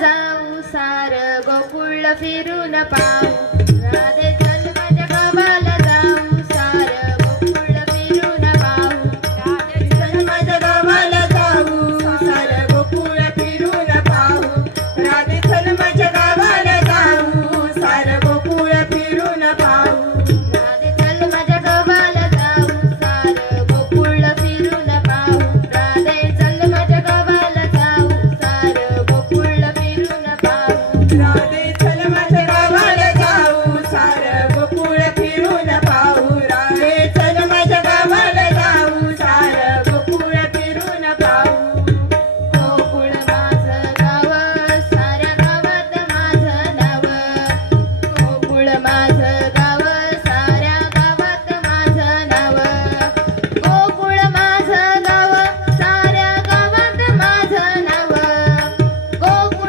जाऊ सार गोकुळ फिरून पाहू राधे चल माझ्या गावाला जाऊ सार गोकुळ फिरून पाहू राधे चल माझ्या गावाला जाऊ सार गोकुळ फिरून पाहू राधे चल माझ्या गावाला जाऊ सार गोकुळ फिरून पाहू राधे चल माझ्या गावाला जाऊ सार गोकुळ फिरून पाहू राधे चल माझ्या गावाला जाऊ सार गोकुळ फिरून पाहू राधे